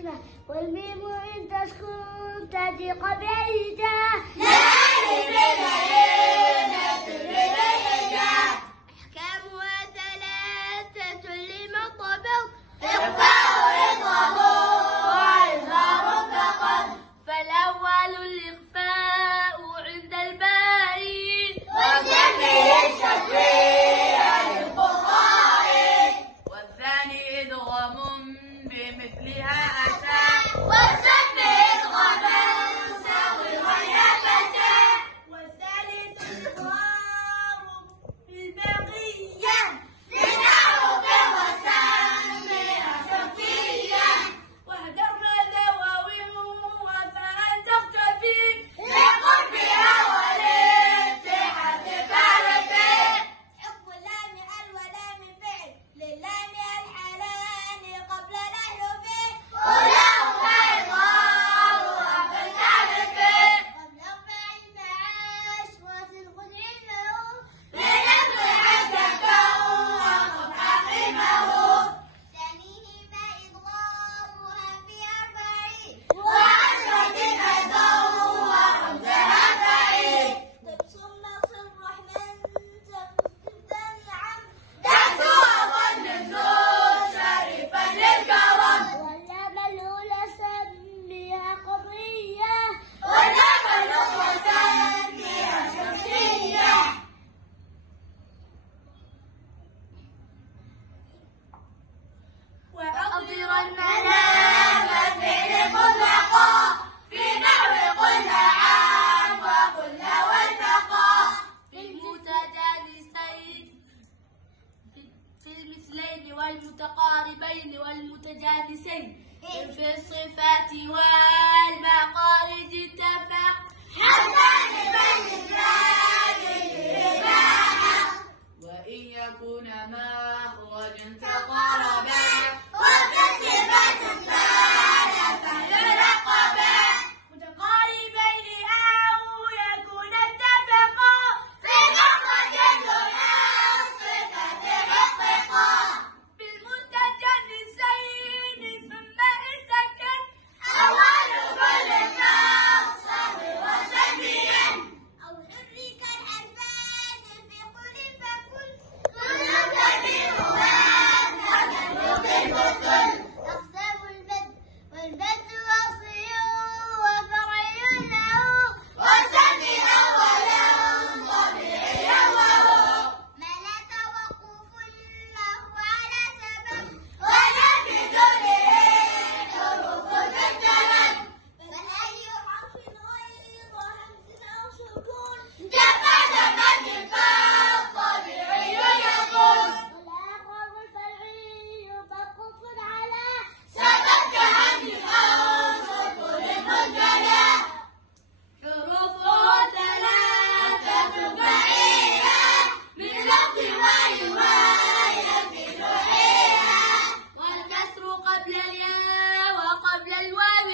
ساكنة والميم إن تسكن تأتي قبل الهجاء. أحكامها ثلاثة لمن طبق فالأول الإخفاء عند الباري والثاني إدغام بمثلها أتى والثالث إظهار البقية واهدرنا ذواوي وفأن تختفي حكم اللام الولام فعل للام الحلال قبل الأحرف قبل أرباع المعاش وصدق علمه ثانيهما إضغامها في أربع تبصم نصر الرحمن تفتن العم واللام الأولى سميها قمرية وأظهرن لام فعل مطلقا في نحو قلنا عام وقلنا والتقى في المتجانسين في المثلين والمتقاربين والمتجانسين في الصفات والمخارج اتفق وإن يكون مخرجا تقاربا متقاربين أو يكون اتفقا بالمتجانسين ثم إن سكن أو حرك الحرفان في قل فكن أقسام البد والبد أصلي وفرعي له ما لا توقف له على سبب فالأي حرف غير همز أو سكون والآخر الفرعي توقف على حروفه ثلاثة فعيلة من لفظ والكسر قبل الياء وقبل الواو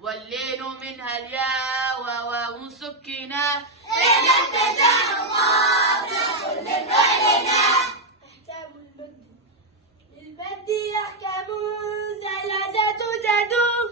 واللين منها الياء وواو سكنا أحكام البد للبد أحكام ثلاثة تدوم